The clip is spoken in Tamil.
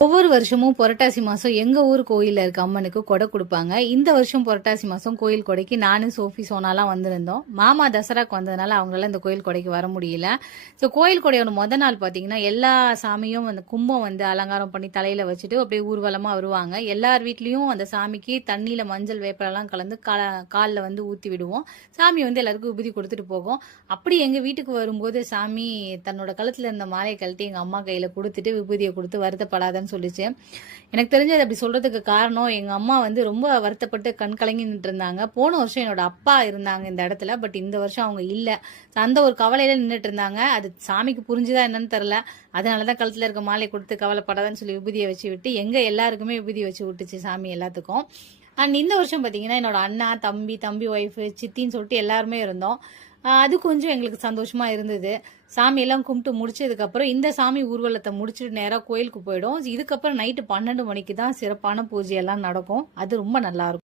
ஒவ்வொரு வருஷமும் புரட்டாசி மாசம் எங்க ஊர் கோயில்ல இருக்க அம்மனுக்கு கொடை கொடுப்பாங்க. இந்த வருஷம் புரட்டாசி மாசம் கோயில் கொடைக்கு நானு, சோஃபி, சோனாலாம் வந்திருந்தோம். மாமா தசராக்கு வந்ததுனால அவங்களால இந்த கோயில் கொடைக்கு வர முடியல. ஸோ கோயில் கொடையோட நாள் பார்த்தீங்கன்னா, எல்லா சாமியும் அந்த கும்பம் வந்து அலங்காரம் பண்ணி தலையில வச்சுட்டு அப்படியே ஊர்வலமா வருவாங்க. எல்லார் வீட்லயும் அந்த சாமிக்கு தண்ணியில மஞ்சள் வேப்பிலலாம் கலந்து கால்ல வந்து ஊத்தி விடுவோம். சாமி வந்து எல்லாருக்கும் விபூதி கொடுத்துட்டு போகும். அப்படி எங்க வீட்டுக்கு வரும்போது சாமி தன்னோட கழுத்துல இருந்த மாலையை கழட்டி எங்க அம்மா கையில கொடுத்துட்டு விபூதியை கொடுத்து வருத்தப்படாதன்னு சொல்லிச்சு. எனக்கு தெரிஞ்சது அப்படி சொல்றதுக்கு காரணம் எங்க அம்மா வந்து ரொம்ப வருத்தப்பட்டு கண் கலங்கி நின்று இருந்தாங்க. போன வருஷம் என்னோட அப்பா இருந்தாங்க இந்த இடத்துல, பட் இந்த வருஷம் அவங்க இல்ல. அந்த ஒரு கவலையில நின்றுட்டு இருந்தாங்க. அது சாமிக்கு புரிஞ்சுதா என்னன்னு தெரியல. அதனாலதான் கழுத்துல இருக்க மாலை கொடுத்து கவலைப்படாதன்னு சொல்லி விபூதியை வச்சு விட்டு எங்க எல்லாருக்குமே விபூதி வச்சு விட்டுச்சு சாமி எல்லாத்துக்கும். அண்ட் இந்த வருஷம் பார்த்தீங்கன்னா என்னோட அண்ணா, தம்பி ஒய்ஃபு, சித்தின்னு சொல்லிட்டு எல்லாருமே இருந்தோம். அது கொஞ்சம் எங்களுக்கு சந்தோஷமா இருந்தது. சாமியெல்லாம் கும்பிட்டு முடிச்சதுக்கப்புறம் இந்த சாமி ஊர்வலத்தை முடிச்சுட்டு நேராக கோயிலுக்கு போயிடும். இதுக்கப்புறம் நைட்டு 12 மணிக்கு தான் சிறப்பான பூஜை எல்லாம் நடக்கும். அது ரொம்ப நல்லா இருக்கும்.